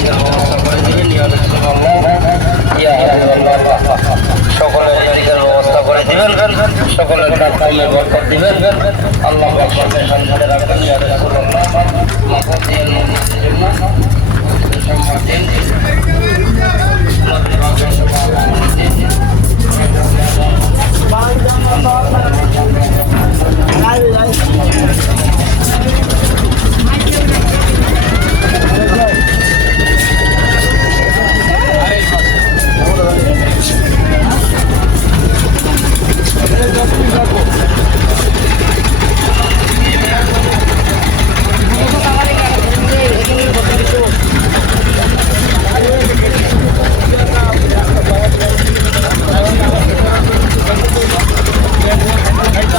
ব্যবস্থা করে দিবেন। সকলের রিজিকের ব্যবস্থা করে দিবেন, সকলের কাজে বরকত দিবেন। আল্লাহ পাক সকলের সন্ধানে রাখবেন। ইয়া রাসূলুল্লাহ মাফাতিল মুমিনের জন্য সম্মানিত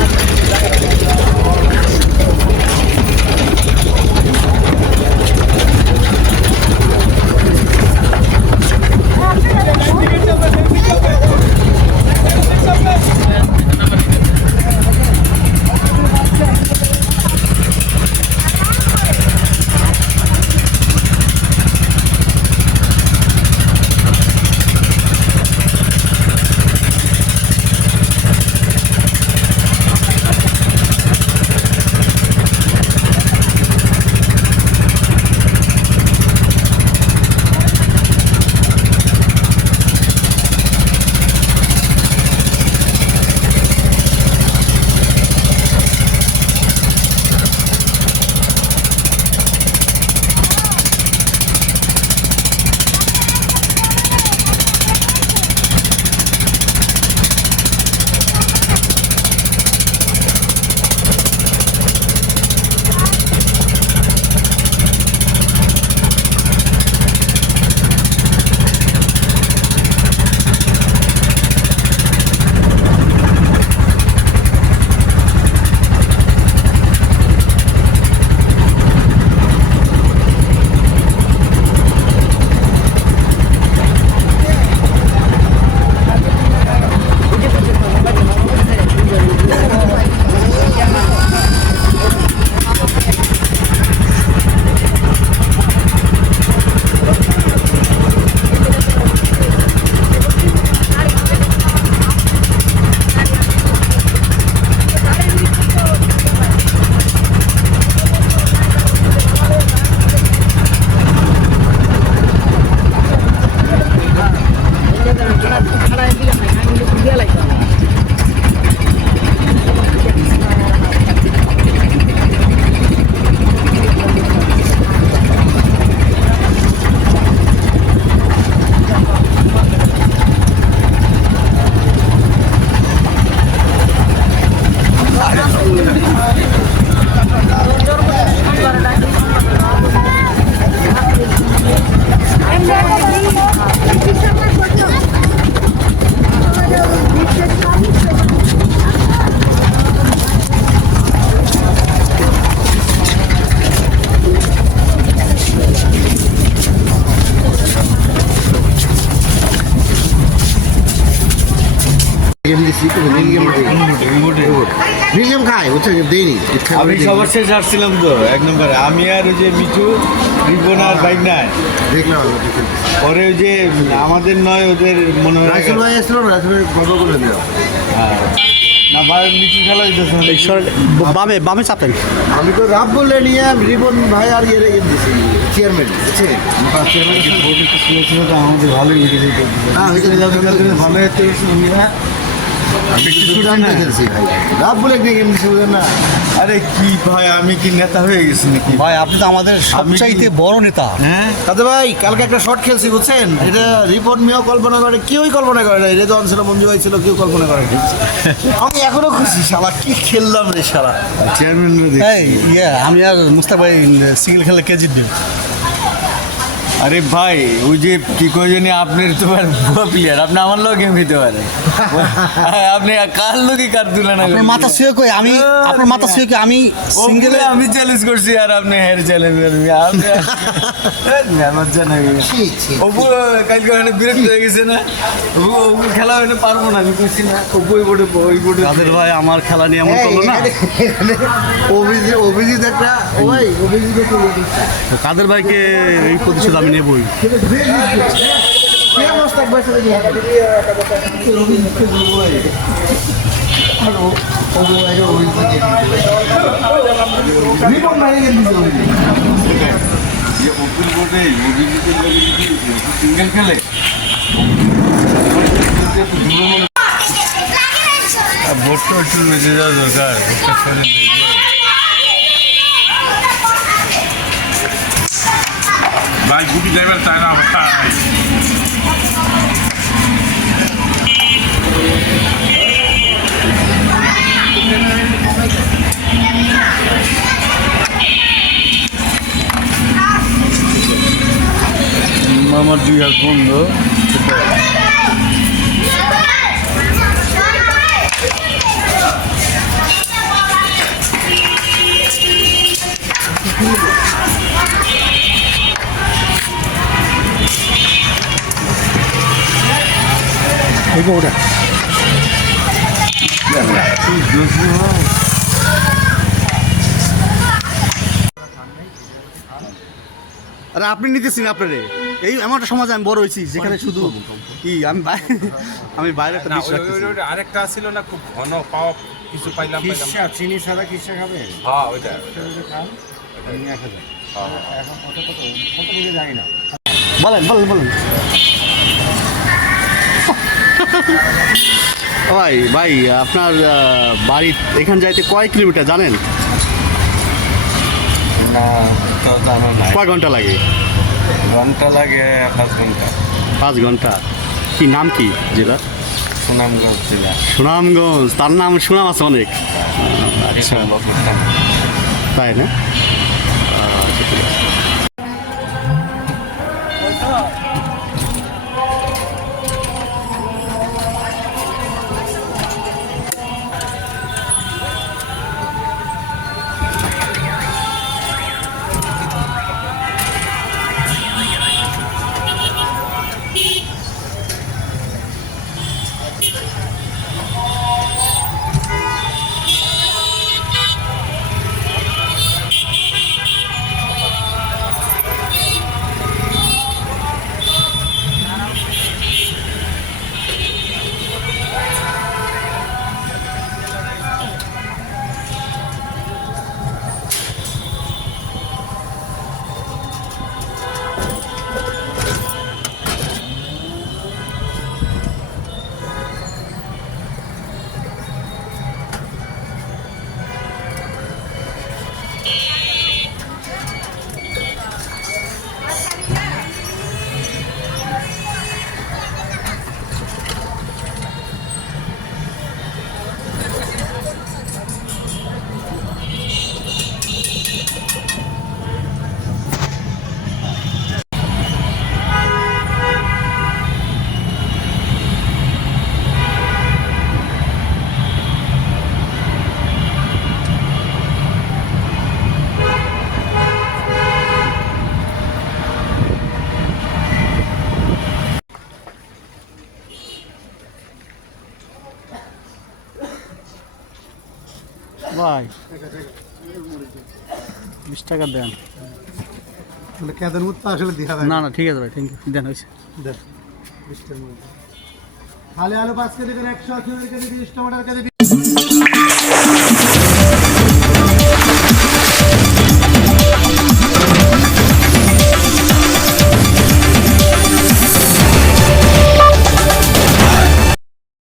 আমি সবার শেষ আসছিলাম তো এক নম্বরে, আমি আর ওই যে মিঠু, রিপন আর বাইক নাই দেখলাম। পরে ওই যে আমাদের নয় ওদের মনে হয় রাসেল ভাই আসছিল না, রাসেলের গল্প করে দেওয়া। হ্যাঁ না ভাই মিঠু খেলা হইতেছে বামে বামে চাপেন। আমি তো রাব বললে নিয়ে রিপন ভাই আর ইয়ে রেখে দিয়েছি চেয়ারম্যান, বুঝছেন? চেয়ারম্যান তো আমাদের ভালোই মিঠেছে, হ্যাঁ ভালো হচ্ছে উনিরা। রাব বলে একদিন গেম দিচ্ছে, বুঝলেন না? আরে কি ভাই, আমি কি নেতা হয়ে গেছি নাকি ভাই আপনি তো আমাদের সবচাইতে বড় নেতা। হ্যাঁ দাদা ভাই কালকে একটা শর্ট খেলছি, বুঝছেন? এটা রিপোর্ট মেয়েও কল্পনা করে, কেউই কল্পনা করে না। রেদওয়ান ছিল, মঞ্জু ভাই ছিল, কেউ কল্পনা করে না। আমি এখনো খুশি, শালা কি খেললাম রে শালা। চেয়ারম্যান আমি আর মুস্তাক ভাই সিঙ্গেল খেলে কে জিতবে? আরে ভাই ওই যে কি কই জানি আপনার তো আর ভুয়া প্লেয়ার, আপনি আমার লোক গেম খেতে পারেন, আপনি কার লোকই কার তুলে না আপনার মাথা শুয়ে কই আমি, আপনার মাথা শুয়ে কই আমি সিঙ্গেলে আমি চ্যালেঞ্জ করছি আর আপনি হেয়ার চ্যালেঞ্জ করবি, আপনি আমার জানা অপু কালকে ওখানে বিরক্ত হয়ে গেছে না, অপু খেলা হলে পারবো না, আমি বুঝছি না অপু ওই বোর্ডে তাদের ভাই আমার খেলা নিয়ে এমন করলো না। অভিজিৎ একটা, ও ভাই অভিজিৎ কাদের ভাইকে এই প্রতিশোধ আমি নেবই। মোস্তাক ভাই সাথে রিপন ভাই সিঙ্গেল খেলে ভোটটা একটু বেঁচে যাওয়া দরকার। ভোটটা খেলে ভাই গুটি ড্রাইভার চায় না অবস্থা। আমার 2 হাত বন্ধ। ওটা আরে আপনি নিতেছেন আপনারে, এই এমন একটা সমাজে আমি বড় হয়েছি যেখানে শুধু কি আমি বাইরে একটা বিশ্বাস আরেকটা ছিল না, খুব ঘন পাওয়া কিছু পাইলাম। চিনি ছাড়া কিসা খাবে? হ্যাঁ ওইটা এখন কত দিকে জানি না। বলেন। ভাই আপনার বাড়ি এখান যাইতে কয় কিলোমিটার জানেন? না তো জানো না। কয় ঘন্টা লাগে? ঘন্টা লাগে 5 ঘন্টা। 5 ঘন্টা। কি নাম কি জেলা? সুনামগঞ্জ জেলা। সুনামগঞ্জ, তার নাম সুনাম আছে অনেক। আচ্ছা তাই না? ভাই 20 টাকা দেন। কেদার মুখ তো আসলে দেখা যায় না ঠিক আছে ভাই, থ্যাংক ইউ, দেন হয়েছে। দেখ 20টার মধ্যে খালি আলু 5 কেজি করে 180 কেজি 30 টমাটার কেজি